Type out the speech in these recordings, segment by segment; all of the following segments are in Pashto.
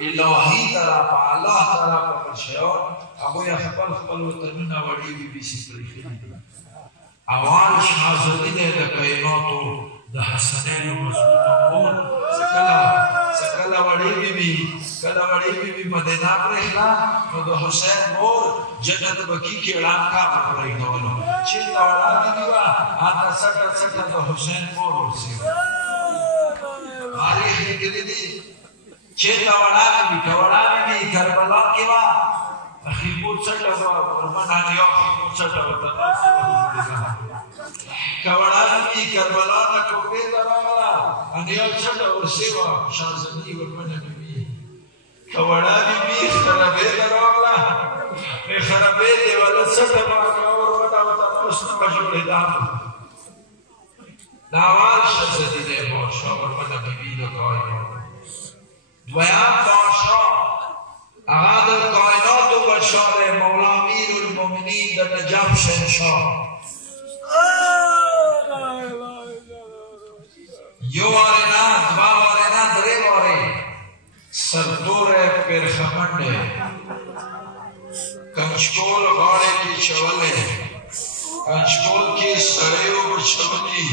الہی طرف اللہ طرف پر شیعون ابو یا خبر خبر و تنون وڑی بی بی سکری اوال شازدی دے دا کائناتو دا حسنین و مضبوط امون سکلا وڑی بی بی مدینہ پر اخلا و دا حسین مور جنت بکی کی اعلان کا پر اگنولو چل دوڑا کی دیوا آتا سکتا دا حسین مور ورسی تاریخ نکلی دی چیتا وڑا بھی کربلا کی وا خیمود سٹا وا ورمن آنیا خیمود سٹا وا تقاس کوڑا بھی کربلا نا کوپے دراولا آنیا سٹا ورسی وا شازمی ورمن بھی کوڑا بھی خرابے دراولا خرابے دیوالا سٹا وا ورمن آنیا تقاس بجوڑ داتا ناوال شازدی دے باشا ورمن بھی لکائی دویام بادشاہ اغادر کائنات و بشار مولا امیر المومنین در نجم شہنشاہ یو وارنا دوا وارنا درے وارے سردور پرخمنڈ کنچکول غاڑے کی چولے کنچکول کی سڑیو بچولی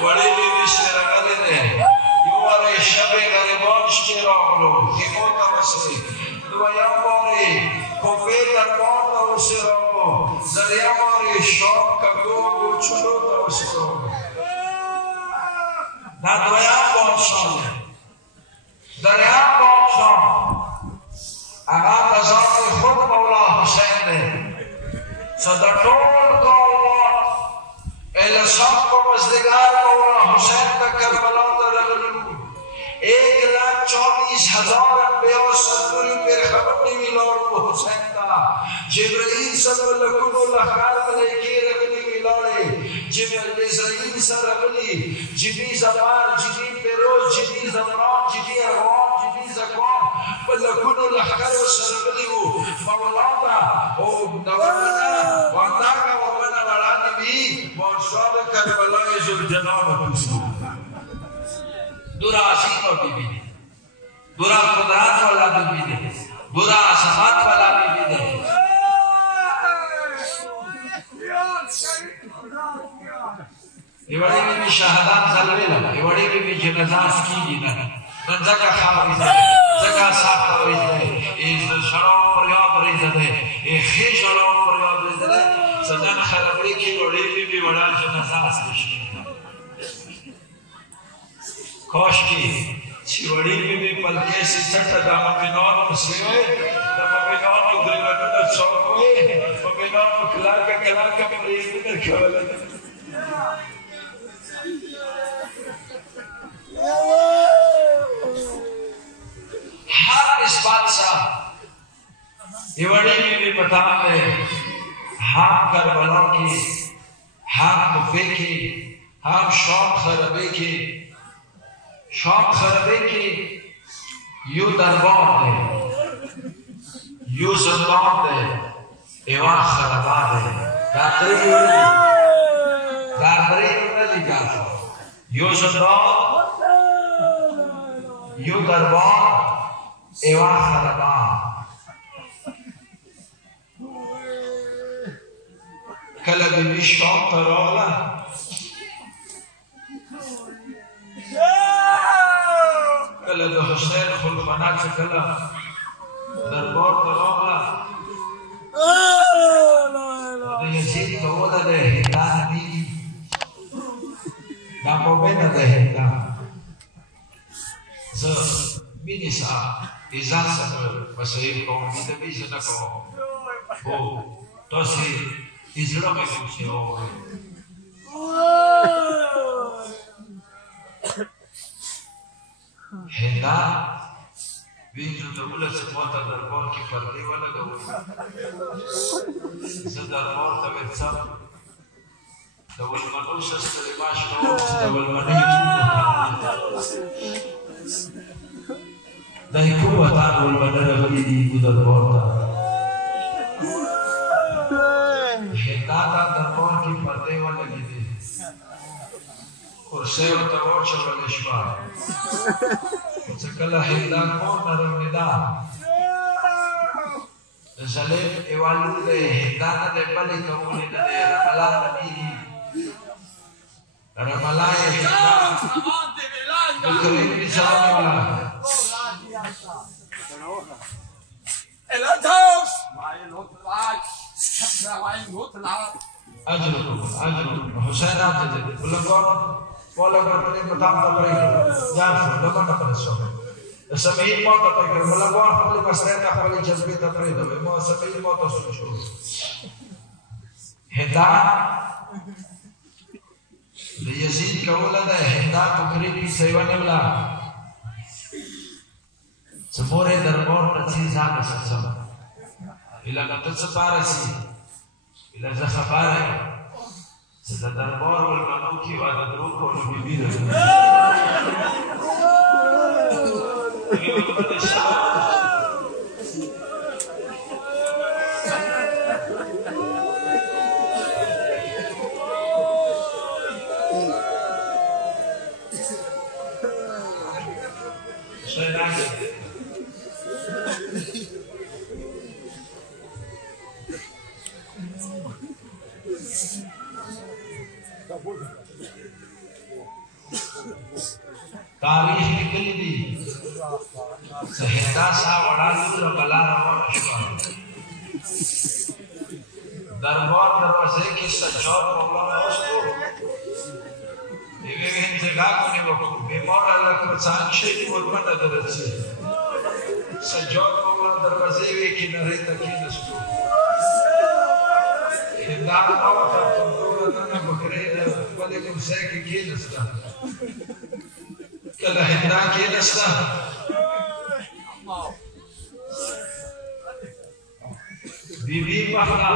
وڑے بھی بشتے رگلے دے وارے شب غریبان شکر آگلو خیموتا وسری دویام وارے کوفے دربان وسر آگلو دریا وارے شام کبیو چلوتا وسر آگلو نا دویام بادشاہ دریام بادشاہ اگا تزار خود مولا حسین نے صدر طول کائنات الحسین کو مزدگار مولا حسین کا کربلا ایک 1,40,000 انبیاء صدوری پر خبر ملار کو حسین کا جبرائیل صدو لکھنو لخار ملیکی رگلی ملارے جبرائیل صد رگلی جبی زبار جبی پیروز جبی زمران جبی اروان جبی زکوان پر لکھنو لخار سرگلی ہو مولانا او نورنا واندہ کا ومنا وڑانی بھی بانشواب کربلائی زلجنان حسین دورا عظیم اور بی بی دے دورا قدرات والا بی بی دے دورا عظمت والا بی بی دے یہ بڑے بی شہدان ظلوے لگا یہ بڑے بی جنازاز کی گی نا ننزا کا خواہی دے زکا صاحب ہوئی دے ایز شراب فریاد ریزده ایخی شراب فریاد ریزده سدن خرابی کی وڑی بی بی وڑا جنازاس بشکی کاش کی چی وڑی بی بی پلکے سی سٹا دا مبینان مسلوے دا مبینان مدرگانو دا چوکوے مبینان مکلاکا پریدی نرکوالا ہر اس بات سا یہ وڑی بی بی بتا دے ہم کربلا کی ہم کفے کی ہم شام خربے کی شام خربے کی یو دربار دے یو زندان دے ایوان خربا دے دردری نلی جاتا یو زندان یو دربار ایوان خربا کل بی بی شام تراغلا کل دا حسین خلفانات سے کلا دربار تراغلا دا یزید کولا دا ہندان دی دا مومن دا ہندان زر مینی سا ایزان سکر وسیب کو میده بیزه نکو او تو سی ایزرا میں کچھ ہو ہندا بیجو دولت سے موتا دربار کی پردے والا گو زد دربار تا ورسا دول منوس استر باش دول منوس دای کو تا دول منر غلی دی کو دربار تا دادا دربار کی پردے والا لگی دی اور سیو تاور چوال شبا سکلا ہندان کون نرم ندا زلیب ایوالو دے ہندان دے بلی کمولی دے رملا نبی رملا ہندان بکرین بسرام والا الادوس مائی لوت لاج اجرکم حسین آتے دے بلنگور بولا کرنے مطام تا پرے جان سو لگن پر سو سمیر موت تا کر بلنگور خپل مسئلہ تا خپل جذبے تا پرے دے مو سمیر موت سو شروع ہندان یزید کولا دا ہندان بکری کی سیوان ولا سمورے دربار تا چیز آگا سکسم إلا نقص بارسي إلا زخباري ستدربار والمنوكي وأدروك والمبيبير تاریخ نکلی دی سہندا سا وڑا لور بلا روان شوا دربار دروازے کی سجاد مولانا اوستو دیوے میں جگہ کو نہیں بکو بیمار اللہ کو سان شیخ قربت درچے سجاد مولانا دروازے وے کی نرے تکی نستو ہندان آوتا تندورتنا بکرے ولی کم سیکی کی نستا کل ہندان کی نستا بی بی پخلا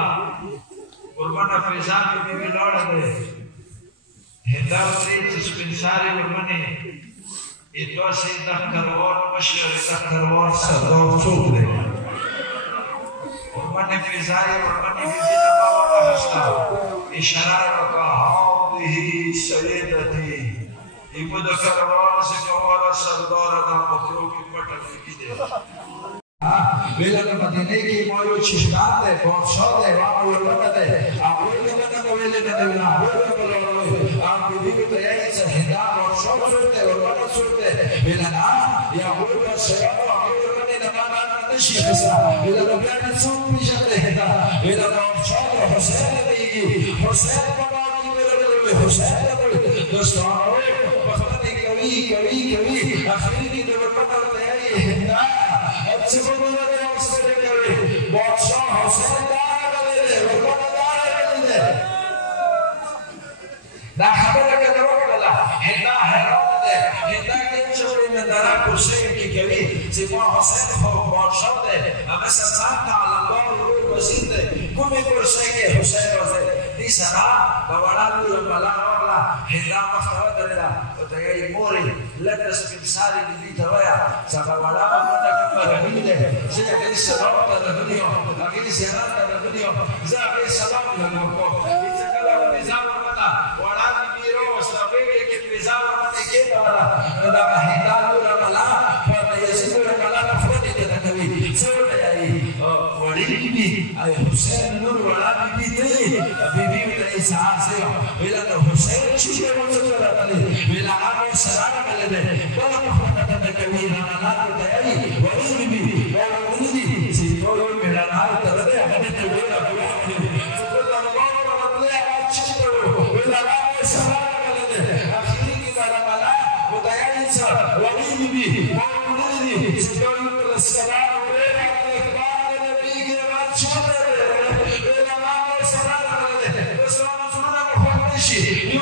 قربان فیضان بی بی لوڑا دے ہندان سے جسپنساری قربانے ادوا سے دکھروار مشیر دکھروار سردور چوک دے قربان فیضان قربان بی بی نباوہ حسنا اشارہ کا حاضی سیدتی ایمو دکھروار سے کورا سردور دا مخلو کی پٹھل کی دے ویلن مدینے کی مویو چشکان دے بادشاہ دے وہاں ورمت دے آپ ویلن ویلن دیونا ویلن آپ بیبی کو تیائی سے ہندان بادشاہ سوٹے ورمت سوٹے ویلن یا ویلن سیابو آپ ویلن نمانا نشي خسرا إلى ربيع نسوم بجده إلى نوشاد حسين ديجي حسين بغاكي برغل حسين برغل دوستانو بختني كوي كوي كوي آخری کی دور پتر تیاری نا اب سے بولا دے اسے کرے بادشاہ حسین دار دے ورکو دار دے دا خبر کا درولا ہندا حیران دے ہندا کے چوری میں درا حسین کی کبھی سیما حسین ہو بادشاہ دے ہمیں سلام تعالی اللہ وزیر دے کومے کرسے کے حسین وزیر دی سرا بوڑا نور بلا ولا هلا مخرج لنا وتجاي موري لك سبساري اللي توايا سبا ولا ما كمل زي السلام الفيديو لكن زيارات الفيديو زي السلام للمركو يتكلم نظام ولا ولا بيرو وسبيك كنظام ولا كده ولا هلا نور بلا فيسير بلا فرد تكوي سوى يعني وريني اي حسين نور ولا بيبي بيبي ساعه ولا حسين شيء ولا عامل سلام عليه ولا مخطط كبير انا لا تدعي وإني وولدي سيقولون من النار ترى هذا تقول ابو فقل الله ولا تشتروا ولا عامل سلام عليه اخيرا كده ملا ودعي وإني وولدي سيقولون السلام عليك بعد النبي ما تشتروا ولا عامل سلام عليه بس ما صنع مخطشي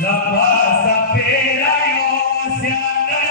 La paz, pero yo se